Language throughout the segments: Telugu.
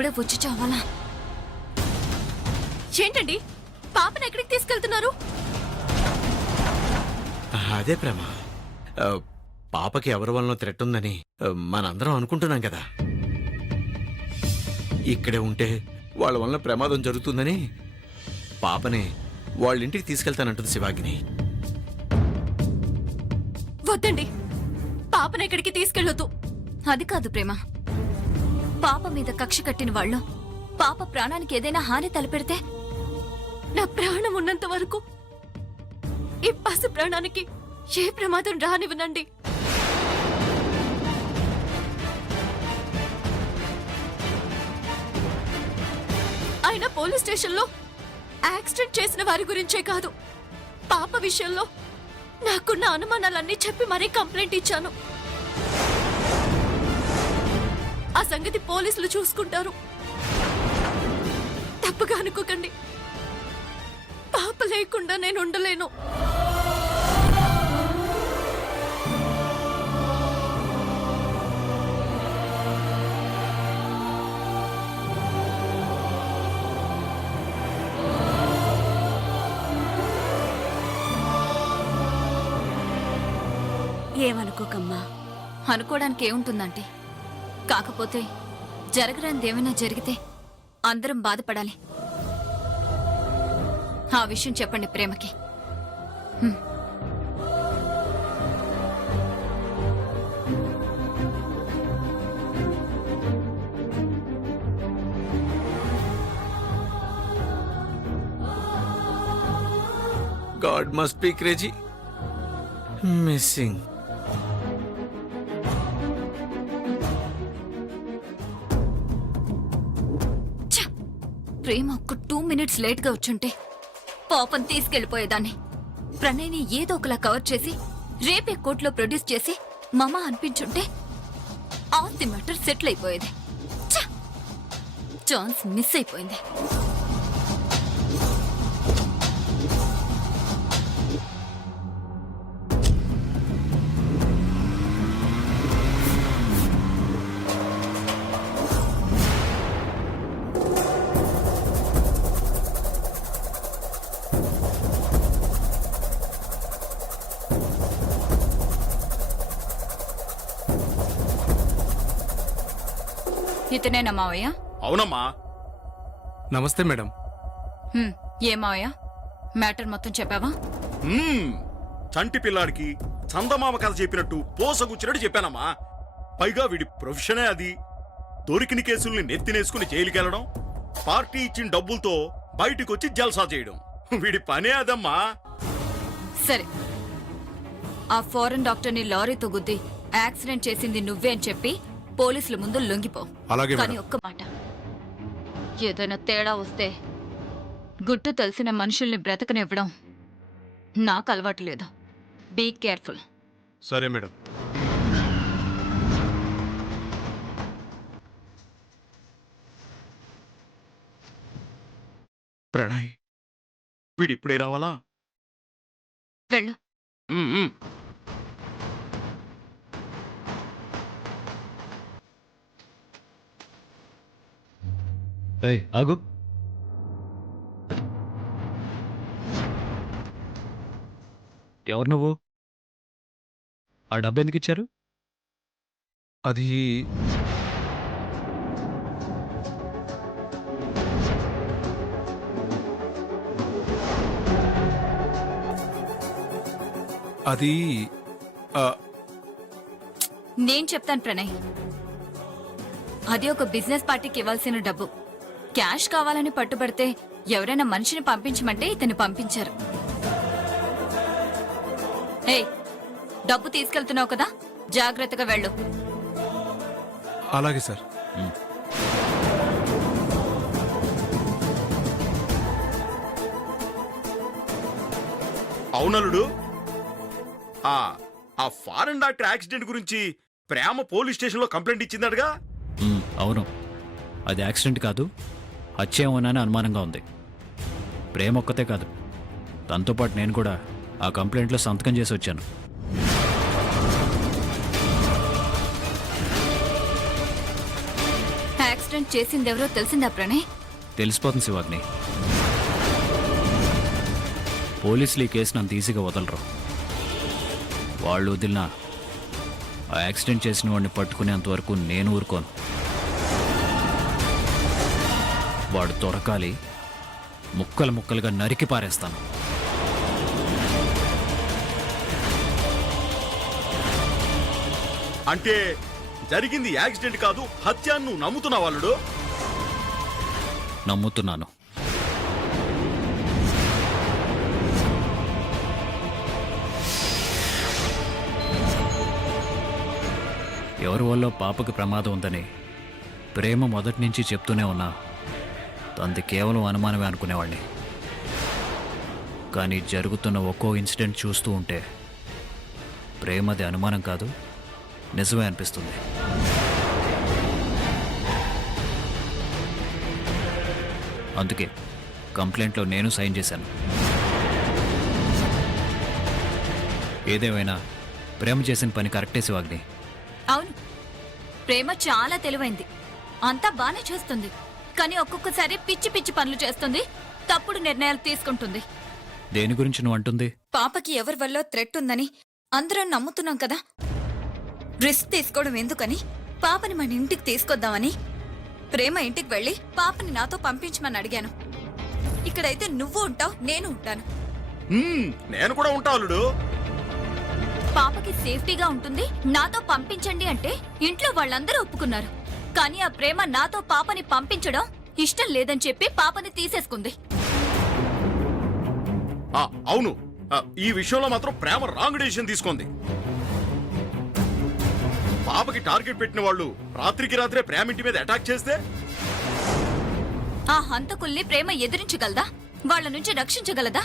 ఇప్పుడే వచ్చి చావాలా? ఏంటండి, పాపను ఎక్కడికి తీసుకెళ్తున్నారు? అదే ప్రేమ, పాపకి ఎవరి వల్ల థ్రెట్ ఉందని మనందరం అనుకుంటున్నాం కదా. ఇక్కడే ఉంటే వాళ్ళ వల్ల ప్రమాదం జరుగుతుందని పాపని వాళ్ళ ఇంటికి తీసుకెళ్తానంటుంది శివాగిని. వద్దండి, పాపను ఎక్కడికి తీసుకెళ్ళొద్దు. అది కాదు ప్రేమ, పాప మీద కక్ష కట్టిన వాళ్ళు పాప ప్రాణానికి ఏదైనా హాని తలపెడితే నా ప్రాణం ఉన్నంత వరకు ఈ పసి ప్రాణానికి ఏ ప్రమాదం రానివ్వనండి. అయినా పోలీస్ స్టేషన్లో యాక్సిడెంట్ చేసిన వారి గురించే కాదు, పాప విషయంలో నాకున్న అనుమానాలన్నీ చెప్పి మరీ కంప్లైంట్ ఇచ్చాను. ఆ సంగతి పోలీసులు చూసుకుంటారు. తప్పుగా అనుకోకండి, పాప లేకుండా నేను ఉండలేను. ఏమనుకోకమ్మా. అనుకోవడానికి ఏముంటుందంటే, కాకపోతే జరగరానిది ఏమైనా జరిగితే అందరం బాధపడాలి. ఆ విషయం చెప్పండి ప్రేమకి. God must be crazy. Missing. ప్రేమ ఒక్క 2 minutes లేట్గా వచ్చుంటే పాపం తీసుకెళ్లిపోయేదాన్ని. ప్రణయ్ని ఏదో ఒకలా కవర్ చేసి రేపే కోర్టులో ప్రొడ్యూస్ చేసి మమ అనిపించుంటే ఆస్తి మ్యాటర్ సెటిల్ అయిపోయేది. ఛాన్స్ మిస్ అయిపోయింది. ఇతనేనా మావయ్య? అవునమ్మా. నమస్తే మేడం. ఏ మావయ్య, మ్యాటర్ మొత్తం చెప్పావా? చంటి పిల్లాడికి చందమామ కథ చెప్పినట్టు పోసగుచ్చినట్టు చెప్పానమ్మా. పైగా వీడి ప్రొఫెషనే అది. దొరికిన కేసుల్ని నెత్తినేసుకుని జైలుకెళ్లడం, పార్టీ ఇచ్చిన డబ్బులతో బయటికొచ్చి జల్సా చేయడం, వీడి పనే అదమ్మా. సరే, ఆ ఫారెన్ డాక్టర్ని లారీతో గుద్ది యాక్సిడెంట్ చేసింది నువ్వే అని చెప్పి పోలీసుల ముందు లొంగిపో. కానీ ఒక్క మాట, ఏదైనా తేడా వస్తే గుట్టు తెలిసిన మనుషుల్ని బ్రతకనివ్వడం నాకు అలవాటు లేదు. Be careful. సరే మేడం. ప్రణయ్, వీడిప్పుడే రావాలా? వెళ్ళు. ఆగు. ఎవరు నువ్వు? ఆ డబ్బు ఎందుకు ఇచ్చారు? అది అది నేను చెప్తాను ప్రణయ్, అది ఒక బిజినెస్ పార్టీకి ఇవ్వాల్సిన డబ్బు. క్యాష్ కావాలని పట్టుబడితే ఎవరైనా మనిషిని పంపించమంటే ఇతన్ని పంపించారు. ఏయ్, డబ్బు తీసుకెళ్తున్నావు కదా, జాగ్రత్తగా వెళ్ళు. అలాగే సార్. అవునలుడు, ఆ ఫారెన్ డాక్టర్ యాక్సిడెంట్ గురించి ప్రేమ పోలీస్ స్టేషన్లో కంప్లైంట్ ఇచ్చిందటగా? అవును, అది యాక్సిడెంట్ కాదు, హత్యేమోనని అనుమానంగా ఉంది. ప్రేమ ఒక్కతే కాదు, దాంతోపాటు నేను కూడా ఆ కంప్లైంట్లో సంతకం చేసి వచ్చాను. యాక్సిడెంట్ చేసిందెవరో తెలిసిందా ప్రణయ్? తెలిసిపోతుంది శివాగ్ని. పోలీసులు ఈ కేసును అంత ఈజీగా వదలరు. వాళ్ళు వదిలినా ఆ యాక్సిడెంట్ చేసిన వాడిని పట్టుకునేంత వరకు నేను ఊరుకోను. వాడు దొరకాలి, ముక్కలు ముక్కలుగా నరికి పారేస్తాను. అంటే జరిగింది యాక్సిడెంట్ కాదు, హత్య అని నువ్వు నమ్ముతున్నావు అల్లుడు? నమ్ముతున్నాను. ఎవరి వల్ల పాపకి ప్రమాదం ఉందని ప్రేమ మొదటి నుంచి చెప్తూనే ఉన్నా తనది కేవలం అనుమానమే అనుకునేవాడిని. కానీ జరుగుతున్న ఒక్కో ఇన్సిడెంట్ చూస్తూ ఉంటే ప్రేమది అనుమానం కాదు, నిజమే అనిపిస్తుంది. అందుకే కంప్లైంట్లో నేను సైన్ చేశాను. ఏదేమైనా ప్రేమ చేసిన పని కరెక్టే శివాగ్ని. అవును, ప్రేమ చాలా తెలివైంది. అంతా బానే చేస్తుంది, కానీ ఒక్కొక్కసారి పిచ్చి పిచ్చి పనులు చేస్తుంది, తప్పుడు నిర్ణయాలు తీసుకుంటుంది. దేని గురించి నువ్వు అంటుంది? పాపకి ఎవరి వల్ల థ్రెట్ ఉందని అందరం నమ్ముతున్నాం కదా. రిస్క్ తీసుకోవడం ఎందుకని పాపని మన ఇంటికి తీసుకొద్దామని ప్రేమ ఇంటికి వెళ్ళి పాపని నాతో పంపించమని అడిగాను. ఇక్కడైతే నువ్వు ఉంటావు, నేను ఉంటాను. నేను కూడా ఉంటా అల్లుడు. పాపకి సేఫ్టీగా ఉంటుంది, నాతో పంపించండి అంటే ఇంట్లో వాళ్ళందరూ ఒప్పుకున్నారు. కానీ ఆ ప్రేమ నాతో పాపని పంపించడం ఇష్టం లేదని చెప్పి పాపని తీసేసుకుంది. అవును, ఈ విషయంలో మాత్రం ప్రేమ రాంగ్ డెసిషన్ తీసుకుంది. పాపకి టార్గెట్ పెట్టిన వాళ్ళు రాత్రికి రాత్రే ప్రేమ ఇంటి మీద అటాక్ చేస్తే ఆ హంతకుల్ని ప్రేమ ఎదిరించగలదా? వాళ్ళ నుంచి రక్షించగలదా?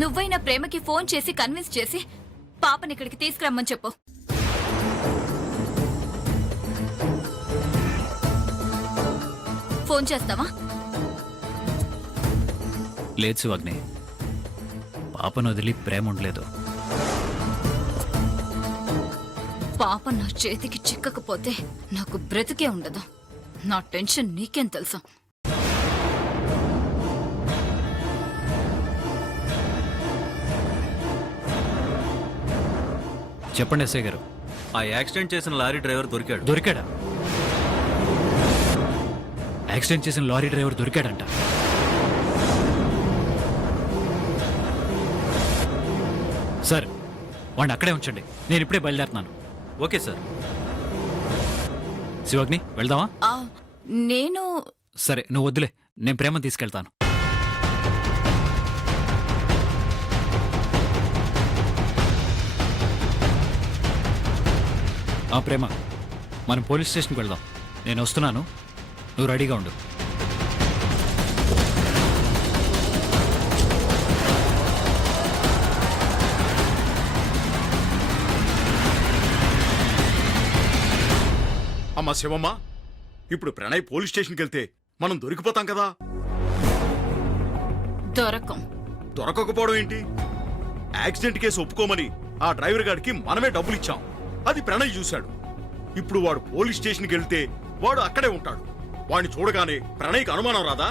నువ్వైనా ప్రేమకి ఫోన్ చేసి కన్విన్స్ చేసి పాపని ఇక్కడికి తీసుకురమ్మని చెప్పు. ఫోన్ చేస్తావా? లేదు శివాగ్ని, పాపను వదిలి ప్రేమ ఉండలేదు. పాప నా చేతికి చిక్కకపోతే నాకు బ్రతికే ఉండదు. నా టెన్షన్ నీకేం తెలుసా? చెప్పండి ఎస్ఐ గారు. ఆ యాక్సిడెంట్ చేసిన లారీ డ్రైవర్ దొరికాడు. దొరికాడా? యాక్సిడెంట్ చేసిన లారీ డ్రైవర్ దొరికాడంట. సార్, వాడిని అక్కడే ఉంచండి, నేను ఇప్పుడే బయలుదేరుతున్నాను. Okay sir. శివాగ్ని, వెళ్దామా? నేను సరే, నువ్వు వద్దులే, నేను ప్రేమను తీసుకెళ్తాను. ప్రేమ, మనం పోలీస్ స్టేషన్కి వెళ్దాం. నేను వస్తున్నాను, నువ్వు రెడీగా ఉండు. అమ్మా శివమ్మ, ఇప్పుడు ప్రణయ్ పోలీస్ స్టేషన్కి వెళ్తే మనం దొరికిపోతాం కదా. దొరకకపోవడం ఏంటి? యాక్సిడెంట్ కేసు ఒప్పుకోమని ఆ డ్రైవర్ గారికి మనమే డబ్బులు ఇచ్చాం. అది ప్రణయ్ చూశాడు. ఇప్పుడు వాడు పోలీస్ స్టేషన్కి వెళ్తే వాడు అక్కడే ఉంటాడు. వాడిని చూడగానే ప్రణయ్కి అనుమానం రాదా?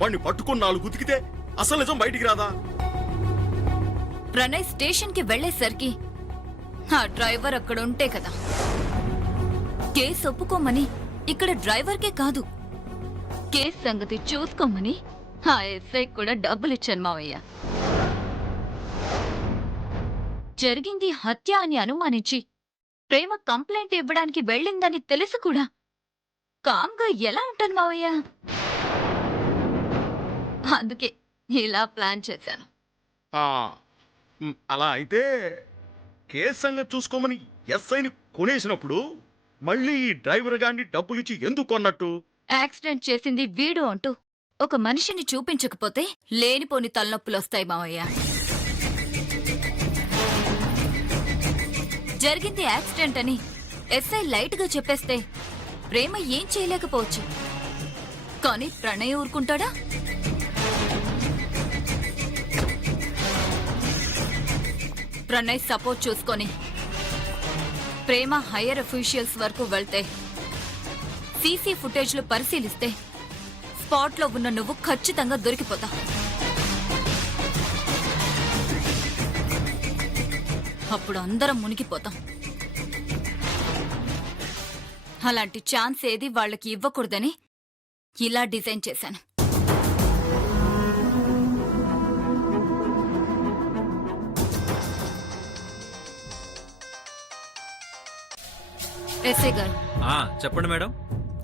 వాడిని పట్టుకుని 4 గుతికితే అసలు నిజం బయటికి రాదా? ప్రణయ్ స్టేషన్ కి వెళ్లేసరికి ఆ డ్రైవర్ అక్కడ ఉంటే కదా. కేసు ఒప్పుకోమని ఇక్కడ డ్రైవర్కే కాదు, కేసు సంగతి చూసుకోమని ఆ ఎస్ఐ కూడా డబ్బులు ఇచ్చాను మావయ్య. జరిగింది హత్య అని అనుమానించి ప్రేమ కంప్లైంట్ ఇవ్వడానికి వెళ్ళిందని తెలిసి కూడా కామ్గా ఎలా ఉంటాను మావయ్య? అందుకే ఇలా ప్లాన్ చేశాను. అలా అయితే కేసు సంగతి చూసుకోమని ఎస్ఐని కొనేసినప్పుడు మళ్ళీ ఈ డ్రైవర్ గారిని డబ్బులిచ్చి ఎందుకు కొన్నట్టు? యాక్సిడెంట్ చేసింది వీడు అంటూ ఒక మనిషిని చూపించకపోతే లేనిపోని తలనొప్పులొస్తాయి మావయ్య. జరిగింది యాక్సిడెంట్ అని ఎస్ఐ లైట్ గా చెప్పేస్తే ప్రేమ ఏం చేయలేకపోవచ్చు. కానీ ప్రణయ్ ఊరుకుంటాడా? ప్రణయ్ సపోర్ట్ చూసుకొని ప్రేమ హైయర్ అఫీషియల్స్ వరకు వెళ్తే సీసీ ఫుటేజ్లు పరిశీలిస్తే స్పాట్లో ఉన్న నువ్వు ఖచ్చితంగా దొరికిపోతావు. అప్పుడు అందరం మునిగిపోతాం. అలాంటి ఛాన్స్ ఏది వాళ్ళకి ఇవ్వకూడదని ఇలా డిజైన్ చేశాను. ఎస్ఐ గారు, చెప్పండి మేడం.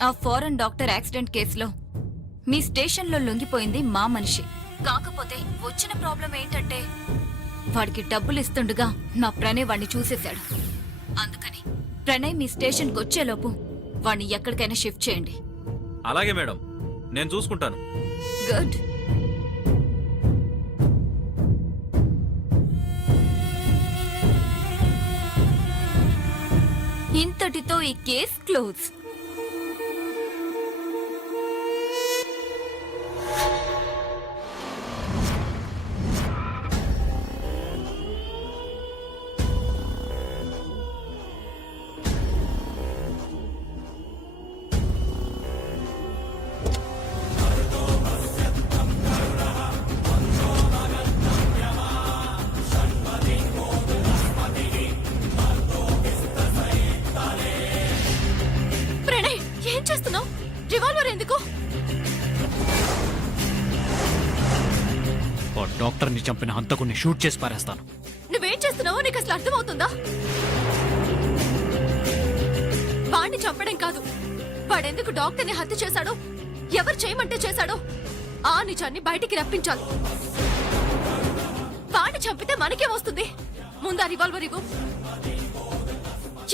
ఆ ఫారెన్ డాక్టర్ యాక్సిడెంట్ కేసులో మీ స్టేషన్లో లొంగిపోయింది మా మనిషి. కాకపోతే వచ్చిన ప్రాబ్లం ఏంటంటే వాడికి డబ్బులు ఇస్తుండగా నా ప్రణయ్ వాడిని చూసేశాడు. అందుకని ప్రణయ్ మీ స్టేషన్కి వచ్చేలోపు వాడిని ఎక్కడికైనా షిఫ్ట్ చేయండి. అలాగే మేడం, నేను చూసుకుంటాను. గుడ్. ఇంతటితో ఈ కేస్ క్లోజ్. ప్రణయ్, ఏం చేస్తున్నావు? రివాల్వర్ ఎందుకు? ఓ డాక్టర్ని చంపిన హంతకుని షూట్ చేసి పారేస్తాను. నువ్వేం చేస్తున్నావో నీకు అసలు అర్థమవుతుందా? వాడిని చంపడం కాదు, వాడెందుకు డాక్టర్ని హత్య చేశాడో, ఎవరు చేయమంటే చేశాడో ఆ నిజాన్ని బయటికి రప్పించాలి. వాడిని చంపితే మనకేం వస్తుంది? ముందా రివాల్వర్ ఇవ్వు.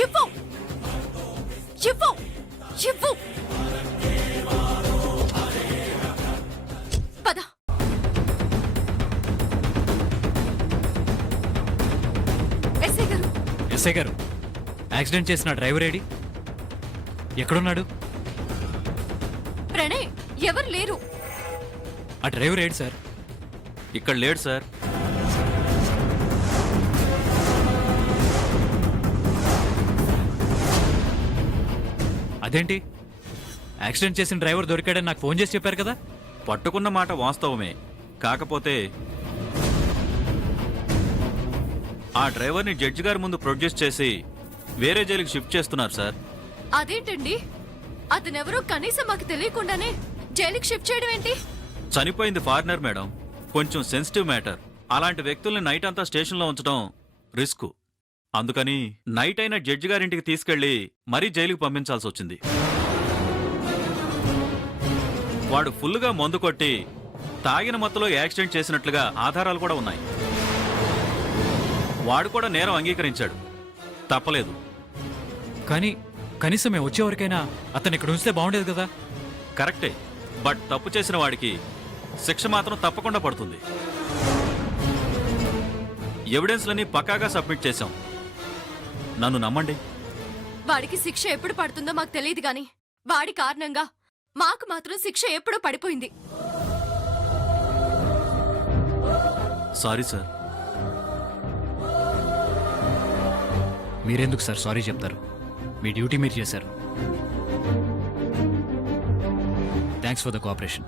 ఇవ్వు ఇవ్వు ఇవ్వు. పద. ఎస్ఐ గారు, ఎస్ఐ గారు, యాక్సిడెంట్ చేసిన డ్రైవర్ ఏడి? ఎక్కడున్నాడు? ప్రణయ్, ఎవరు లేరు. ఆ డ్రైవర్ ఏడి సార్? ఇక్కడ లేడు సార్. అదేంటి, యాక్సిడెంట్ చేసిన డ్రైవర్ దొరికాడని నాకు ఫోన్ చేసి చెప్పారు కదా? పట్టుకున్న మాట వాస్తవమే, కాకపోతే ఆ డ్రైవర్ని జడ్జి గారి ముందు ప్రొడ్యూస్ చేసి వేరే జైలుకి షిఫ్ట్ చేస్తున్నారు సార్. అదేంటండి, అతనెవరో కనీసం మాకు తెలియకుండానే జైలుకి షిఫ్ట్ చేయడం ఏంటి? చనిపోయింది ఫారినర్ మేడం, కొంచెం సెన్సిటివ్ మ్యాటర్. అలాంటి వ్యక్తుల్ని నైట్ అంతా స్టేషన్లో ఉంచడం రిస్క్. అందుకని నైట్ అయినా జడ్జి గారింటికి తీసుకెళ్లి మరీ జైలుకి పంపించాల్సి వచ్చింది. వాడు ఫుల్లుగా మందు కొట్టి తాగిన మత్తులో యాక్సిడెంట్ చేసినట్లుగా ఆధారాలు కూడా ఉన్నాయి. వాడు కూడా నేరం అంగీకరించాడు. తప్పలేదు. కానీ కనీసం మేము వచ్చేవరకైనా అతను ఇక్కడ ఉంచితే బాగుండేది కదా? కరెక్టే, బట్ తప్పు చేసిన వాడికి శిక్ష మాత్రం తప్పకుండా పడుతుంది. ఎవిడెన్స్లని పక్కాగా సబ్మిట్ చేశాం. నన్ను నమ్మండి. వాడికి శిక్ష ఎప్పుడు పడుతుందో మాకు తెలియదు గాని వాడి కారణంగా మాకు మాత్రం శిక్ష ఎప్పుడో పడిపోయింది. Sorry sir. మీరెందుకు సార్ సారీ చెప్తారు? మీ డ్యూటీ మీరు చేశారు. Thanks for the cooperation.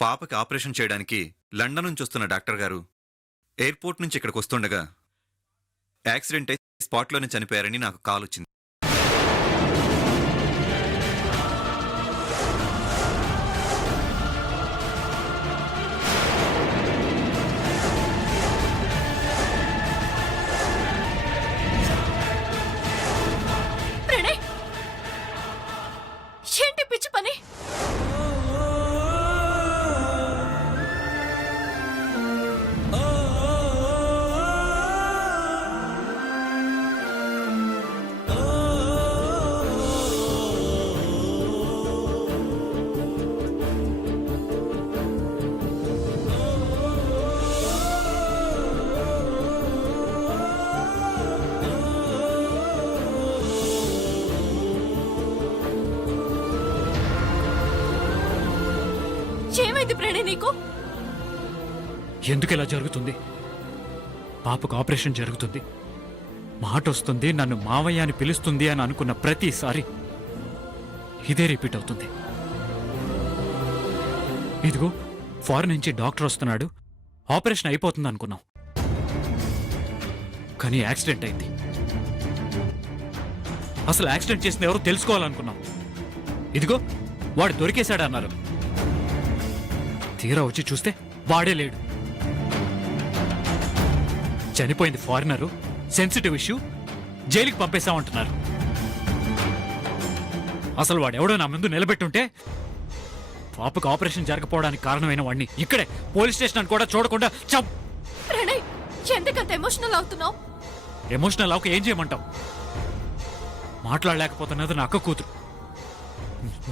పాపకి ఆపరేషన్ చేయడానికి లండన్ నుంచి వస్తున్న డాక్టర్ గారు ఎయిర్పోర్ట్ నుంచి ఇక్కడికి వస్తుండగా యాక్సిడెంట్ అయి స్పాట్లోనే చనిపోయారని నాకు కాల్ వచ్చింది. ప్రణయ్, ఏంటి పిచ్చి పని? ఏమైంది ప్రణయ్ నీకు? ఎందుకు ఇలా జరుగుతుంది? పాపకు ఆపరేషన్ జరుగుతుంది, మాట వస్తుంది, నన్ను మావయ్య అని పిలుస్తుంది అని అనుకున్న ప్రతిసారి ఇదే రిపీట్ అవుతుంది. ఇదిగో ఫారెన్ నుంచి డాక్టర్ వస్తున్నాడు, ఆపరేషన్ అయిపోతుంది అనుకున్నాం, కానీ యాక్సిడెంట్ అయింది. అసలు యాక్సిడెంట్ చేసింది ఎవరో తెలుసుకోవాలనుకున్నాం. ఇదిగో వాడు దొరికేశాడన్నారు. తీరా వచ్చి చూస్తే వాడే లేడు. చనిపోయింది ఫారినరు, సెన్సిటివ్ ఇష్యూ, జైలుకి పంపేశామంటున్నారు. అసలు వాడెవడో నా ముందు నిలబెట్టుంటే పాపకు ఆపరేషన్ జరగకపోవడానికి కారణమైన వాడిని ఇక్కడే పోలీస్ స్టేషన్ అని కూడా చూడకుండా ప్రణయ్, ఎందుకంత ఎమోషనల్ అవుతున్నావు? ఎమోషనల్ అవక ఏం చేయమంటావు? మాట్లాడలేకపోతున్నది నా అక్క కూతురు,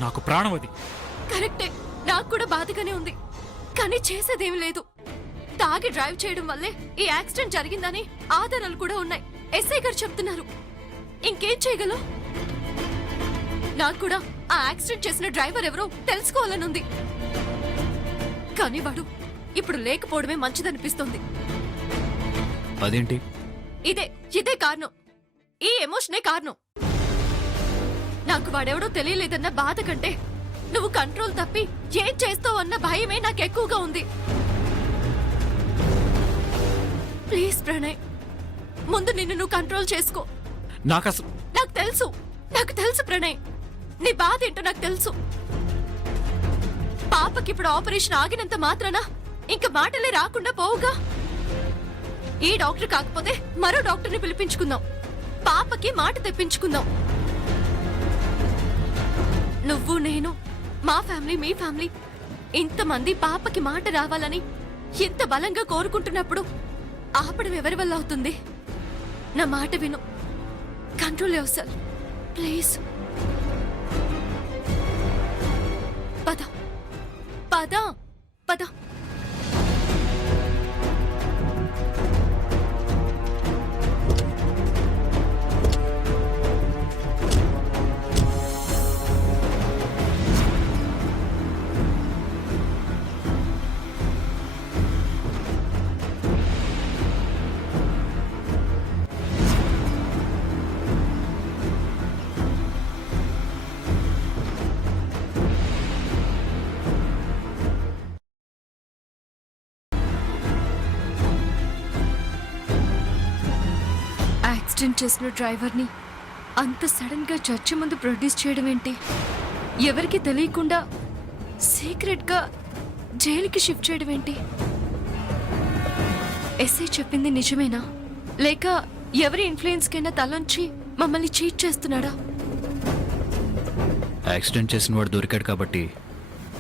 నాకు ప్రాణం అది. కరెక్టే, నాకు కూడా బాధగానే ఉంది, కానీ చేసేదేమీ లేదు. తాగి డ్రైవ్ చేయడం వల్లే ఈ యాక్సిడెంట్ జరిగిందని ఆధారాలు కూడా ఉన్నాయి. ఎస్ఐ గారు చెప్తున్నారు. ఇంకేం చేయగలం? నాకు కూడా ఆ యాక్సిడెంట్ చేసిన డ్రైవర్ ఎవరో తెలుసుకోవాలనుంది, కానీ వాడు ఇప్పుడు లేకపోవడమే మంచిదనిపిస్తుంది. అదేంటి? ఇదే కారణం, ఈ ఎమోషనే కారణం. నాకు వాడెవడో తెలియలేదన్న బాధ కంటే నువ్వు కంట్రోల్ తప్పి ఏం చేస్తావు అన్న భయమే నాకు ఎక్కువగా ఉంది. ప్లీజ్ ప్రణయ్, ముందు నిన్ను నువ్వు కంట్రోల్ చేసుకో. నాకు తెలుసు ప్రణయ్, నీ బాధ ఏంటో నాకు తెలుసు. పాపకి ఇప్పుడు ఆపరేషన్ ఆగినంత మాత్రాన ఇంక మాటలే రాకుండా పోవుగా. ఈ డాక్టర్ కాకపోతే మరో డాక్టర్ని పిలిపించుకుందాం, పాపకి మాట తెప్పించుకుందాం. నువ్వు, నేను, మా ఫ్యామిలీ, మీ ఫ్యామిలీ, ఇంతమంది పాపకి మాట రావాలని ఇంత బలంగా కోరుకుంటున్నప్పుడు ఆపడం ఎవరి వల్ల అవుతుంది? నా మాట విను, కంట్రోల్ యువర్ సెల్ఫ్ ప్లీజ్. పద పద పద. యాక్సిడెంట్ చేసిన డ్రైవర్ని అంత సడన్ గా చర్చి ముందు ప్రొడ్యూస్ చేయడం ఏంటి? ఎవరికి తెలియకుండా సీక్రెట్ గా జైలుకి షిఫ్ట్ చేయడం ఏంటి? ఎస్ఐ చెప్పింది నిజమేనా, లేక ఎవరి ఇన్ఫ్లుయెన్స్ కైనా తలంచి మమ్మల్ని చీట్ చేస్తున్నాడా? యాక్సిడెంట్ చేసిన వాడు దొరికాడు కాబట్టి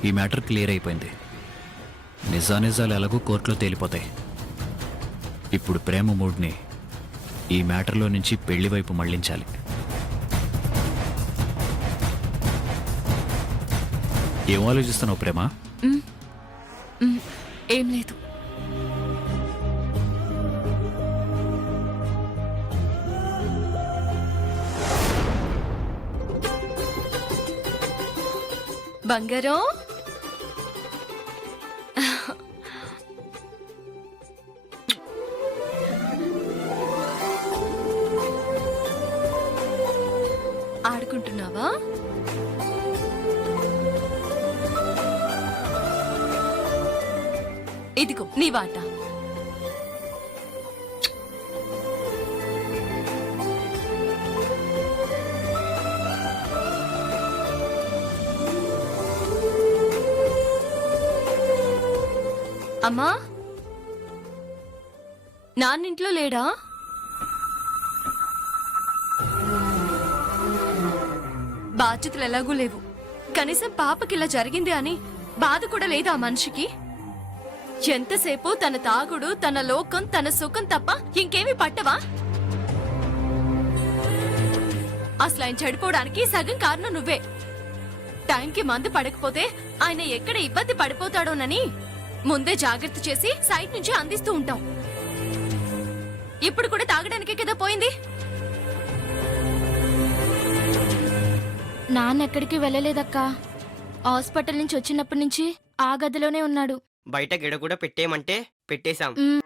ఈ మ్యాటర్ క్లియర్ అయిపోయింది. నిజానిజాలు ఎలాగో కోర్టులో తేలిపోతాయి. ఇప్పుడు ప్రేమ మూడ్ని ఈ మ్యాటర్లో నుంచి పెళ్లి వైపు మళ్లించాలి. ఏం ఆలోచిస్తున్నావు ప్రేమ? ఏం లేదు. బంగారం, ఆడుకుంటున్నావా? ఇదిగో నీ వాట. అమ్మా, నాన్నింట్లో లేడా? బాధ్యతలు ఎలాగూ లేవు, కనీసం పాపకి ఇలా జరిగింది అని బాధ కూడా లేదా ఆ మనిషికి? ఎంతసేపు తన తాగుడు, తన లోకం, తన సుఖం తప్ప ఇంకేమీ పట్టవా? అసలు ఆయన చెడిపోవడానికి సగం కారణం నువ్వే. టైంకి మందు పడకపోతే ఆయన ఎక్కడ ఇబ్బంది పడిపోతాడోనని ముందే జాగ్రత్త చేసి సైట్ నుంచి అందిస్తూ ఉంటాం. ఇప్పుడు కూడా తాగడానికే కదా పోయింది. నాన్న ఎక్కడికి వెళ్ళలేదక్కా. హాస్పిటల్ నుంచి వచ్చినప్పటి నుంచి ఆ గదిలోనే ఉన్నాడు. బయట గిడ కూడా పెట్టేయమంటే పెట్టేశాం. మ్,